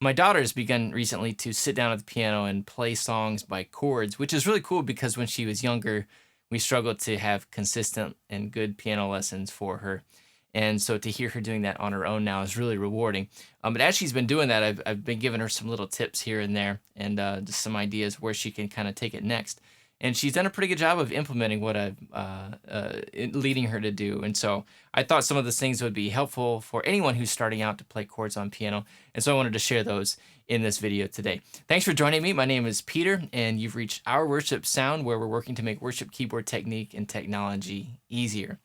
My daughter has begun recently to sit down at the piano and play songs by chords, which is really cool because when she was younger, we struggled to have consistent and good piano lessons for her. And so to hear her doing that on her own now is really rewarding. But as she's been doing that, I've been giving her some little tips here and there and just some ideas where she can kind of take it next. And she's done a pretty good job of implementing what I've leading her to do. And so I thought some of those things would be helpful for anyone who's starting out to play chords on piano. And so I wanted to share those in this video today. Thanks for joining me. My name is Peter, and you've reached Our Worship Sound, where we're working to make worship keyboard technique and technology easier.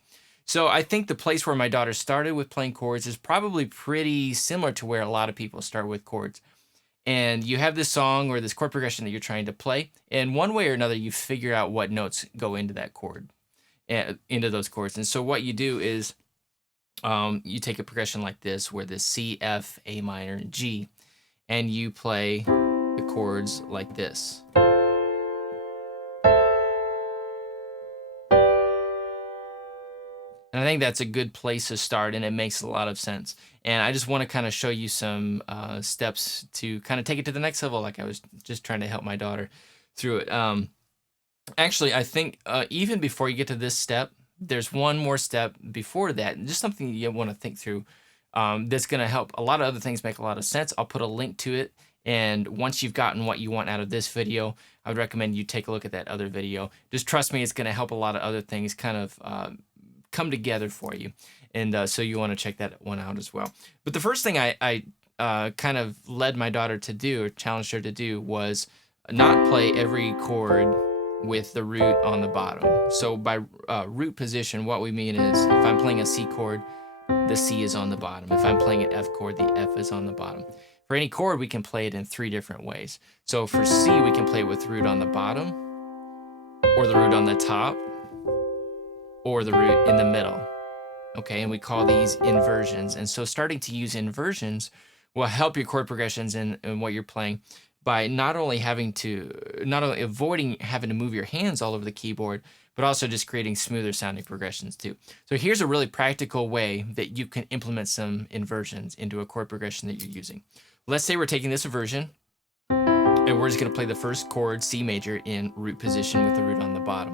So I think the place where my daughter started with playing chords is probably pretty similar to where a lot of people start with chords. And you have this song or this chord progression that you're trying to play, and one way or another, you figure out what notes go into that chord, into those chords. And so what you do is you take a progression like this, where the C, F, A minor, and G, and you play the chords like this. And I think that's a good place to start, and it makes a lot of sense. And I just want to kind of show you some steps to kind of take it to the next level, like I was just trying to help my daughter through it. Actually, I think even before you get to this step, there's one more step before that, and just something you want to think through that's going to help a lot of other things make a lot of sense. I'll put a link to it. And once you've gotten what you want out of this video, I would recommend you take a look at that other video. Just trust me, it's going to help a lot of other things kind of come together for you. And so you want to check that one out as well. But the first thing I kind of led my daughter to do, or challenged her to do, was not play every chord with the root on the bottom. So by root position, what we mean is if I'm playing a C chord, the C is on the bottom. If I'm playing an F chord, the F is on the bottom. For any chord, we can play it in 3 different ways. So for C, we can play it with root on the bottom, or the root on the top, or the root in the middle. Okay, and we call these inversions. And so starting to use inversions will help your chord progressions in what you're playing by not only avoiding having to move your hands all over the keyboard, but also just creating smoother sounding progressions too. So here's a really practical way that you can implement some inversions into a chord progression that you're using. Let's say we're taking this inversion and we're just going to play the first chord, C major, in root position with the root on the bottom.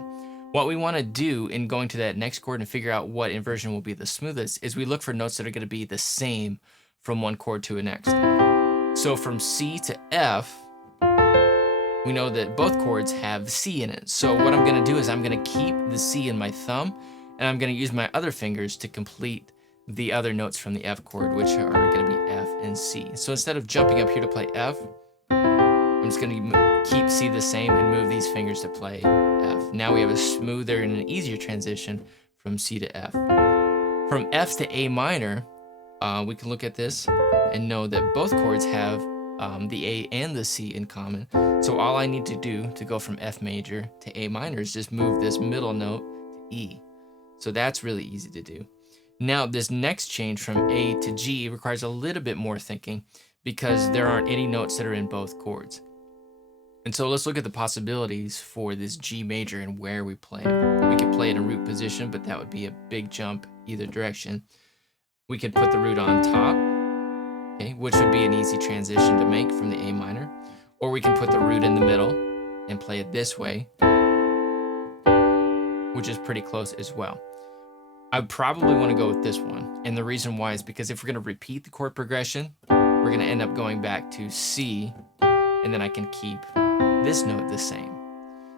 What we want to do in going to that next chord and figure out what inversion will be the smoothest is we look for notes that are going to be the same from one chord to the next. So from C to F, we know that both chords have C in it. So what I'm going to do is I'm going to keep the C in my thumb, and I'm going to use my other fingers to complete the other notes from the F chord, which are going to be F and C. So instead of jumping up here to play F, I'm just going to keep C the same and move these fingers to play F. Now we have a smoother and an easier transition from C to F. From F to A minor, we can look at this and know that both chords have the A and the C in common. So all I need to do to go from F major to A minor is just move this middle note to E. So that's really easy to do. Now this next change from A to G requires a little bit more thinking because there aren't any notes that are in both chords. And so let's look at the possibilities for this G major and where we play it. We could play it in root position, but that would be a big jump either direction. We could put the root on top, okay, which would be an easy transition to make from the A minor. Or we can put the root in the middle and play it this way, which is pretty close as well. I probably want to go with this one. And the reason why is because if we're going to repeat the chord progression, we're going to end up going back to C, and then I can keep this note the same.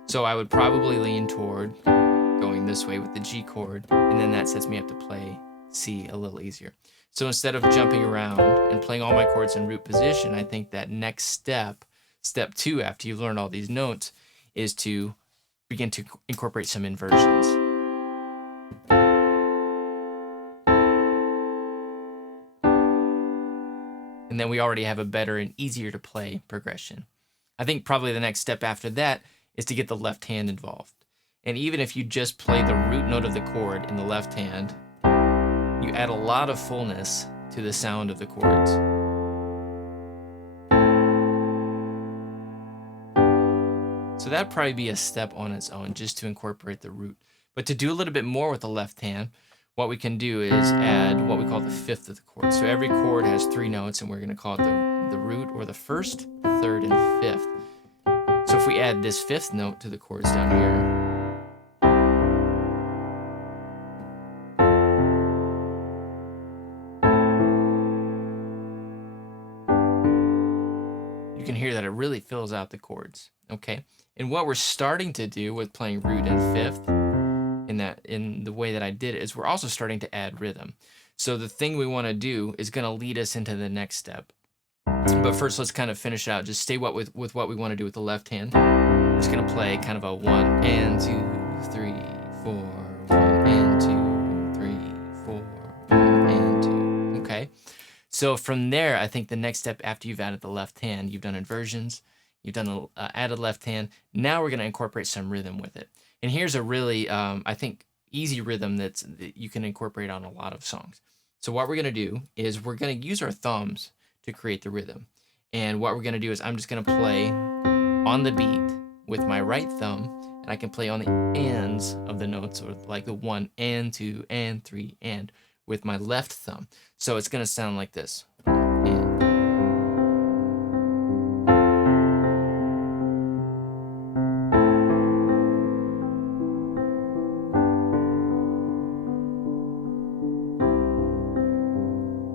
So I would probably lean toward going this way with the G chord, and then that sets me up to play C a little easier. So instead of jumping around and playing all my chords in root position, I think that next step, step 2 after you've learned all these notes, is to begin to incorporate some inversions. And then we already have a better and easier to play progression. I think probably the next step after that is to get the left hand involved. And even if you just play the root note of the chord in the left hand, you add a lot of fullness to the sound of the chords. So that'd probably be a step on its own just to incorporate the root. But to do a little bit more with the left hand, what we can do is add what we call the fifth of the chord. So every chord has 3 notes, and we're going to call it the root, or the first, third, and fifth. So if we add this fifth note to the chords down here, you can hear that it really fills out the chords, okay? And what we're starting to do with playing root and fifth in the way that I did it is we're also starting to add rhythm. So the thing we want to do is going to lead us into the next step. But first, let's kind of finish it out. Just stay with what we want to do with the left hand. I'm just going to play kind of a 1 and 2, 3, 4, 1 and 2, 3, 4, 1 and 2. Okay. So from there, I think the next step after you've added the left hand, you've done inversions, you've done the added left hand. Now we're going to incorporate some rhythm with it. And here's a really, I think, easy rhythm that you can incorporate on a lot of songs. So what we're going to do is we're going to use our thumbs to create the rhythm. And what we're going to do is I'm just going to play on the beat with my right thumb, and I can play on the ends of the notes, or like the 1 and 2 and 3 and with my left thumb. So it's going to sound like this.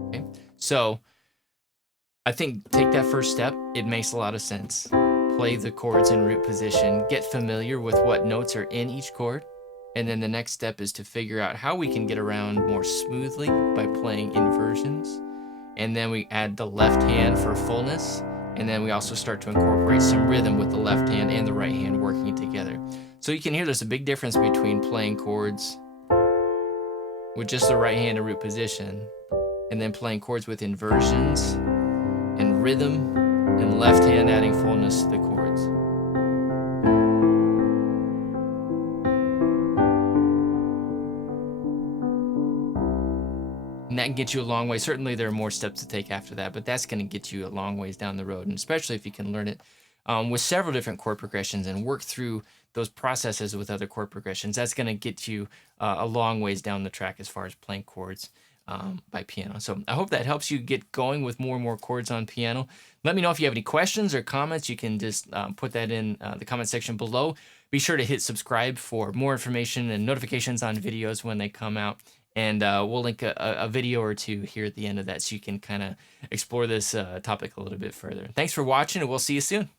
Okay. So I think take that first step. It makes a lot of sense. Play the chords in root position, get familiar with what notes are in each chord. And then the next step is to figure out how we can get around more smoothly by playing inversions. And then we add the left hand for fullness. And then we also start to incorporate some rhythm with the left hand and the right hand working together. So you can hear there's a big difference between playing chords with just the right hand in root position, and then playing chords with inversions and rhythm, and left hand adding fullness to the chords. And that can get you a long way. Certainly there are more steps to take after that, but that's going to get you a long ways down the road, and especially if you can learn it with several different chord progressions and work through those processes with other chord progressions. That's going to get you a long ways down the track as far as playing chords by piano. So I hope that helps you get going with more and more chords on piano. Let me know if you have any questions or comments. You can just put that in the comment section below. Be sure to hit subscribe for more information and notifications on videos when they come out. And we'll link a video or two here at the end of that so you can kind of explore this topic a little bit further. Thanks for watching, and we'll see you soon.